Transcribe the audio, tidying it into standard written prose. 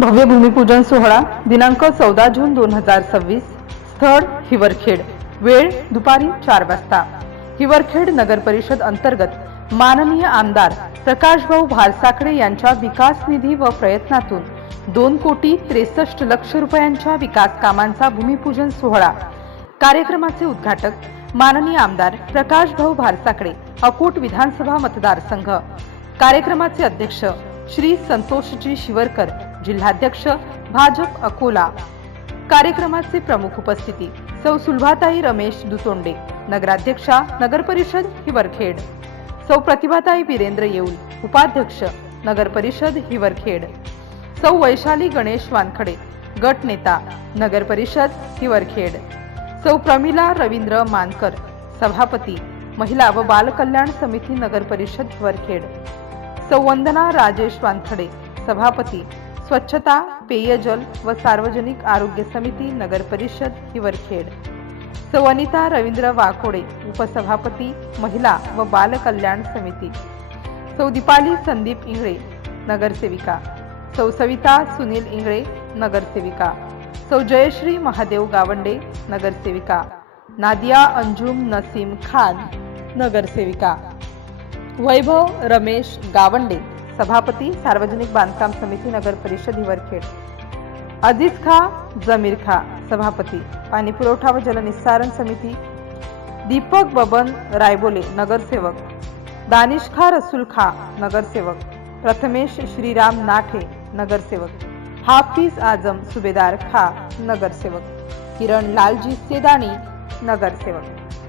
भव्य भूमिपूजन सोहळा दिनांक 14 जून 2026. स्थळ हिवरखेड. वेळ दुपारी 4 वाजता. हिवरखेड नगर परिषद अंतर्गत माननीय आमदार प्रकाशभाऊ भारसाकडे यांच्या विकास निधी व प्रयत्नातून 2,63,00,000 रुपयांच्या विकास कामांचा भूमिपूजन सोहळा. कार्यक्रमाचे उद्घाटक माननीय आमदार प्रकाशभाऊ भारसाकडे, अकोट विधानसभा मतदारसंघ. कार्यक्रमाचे अध्यक्ष श्री संतोषजी शिवरकर, जिल्हाध्यक्ष भाजप अकोला. कार्यक्रमाचे प्रमुख उपस्थिती सौ सुलभाताई रमेश दुतोंडे, नगराध्यक्षा नगर परिषद हिवरखेड. सौ प्रतिभाताई वीरेंद्र येऊल, उपाध्यक्ष नगर परिषद हिवरखेड. सौ वैशाली गणेश वानखडे, गट नेता नगर परिषद हिवरखेड. सौ प्रमिला रवींद्र मानकर, सभापती महिला व बाल कल्याण समिती नगर परिषद हिवरखेड. सौ वंदना राजेश वानखडे, सभापती स्वच्छता पेयजल व सार्वजनिक आरोग्य समिती नगर परिषद हिवरखेड. सौ अनिता रवींद्र वाकोडे, उपसभापती महिला व बाल कल्याण समिती. सौ दीपाली संदीप इंगळे, नगरसेविका. सौ सविता सुनील इंगळे, नगरसेविका. सौ जयश्री महादेव गावंडे, नगरसेविका. नादिया अंजुम नसीम खान, नगरसेविका. वैभव रमेश गावंडे, सभापती सार्वजनिक बांधकाम समिती नगर परिषद हिवरखेड. अजीज खा जमीर खा, सभापती पाणी पुरवठा व जलनिस्सारण समिती. दीपक बबन रायबोले, नगरसेवक. दानिश खा रसूल खा, नगरसेवक. प्रथमेश श्रीराम नाठे, नगरसेवक. हाफिज आजम सुबेदार खा, नगरसेवक. किरण लालजी सेदानी, नगरसेवक.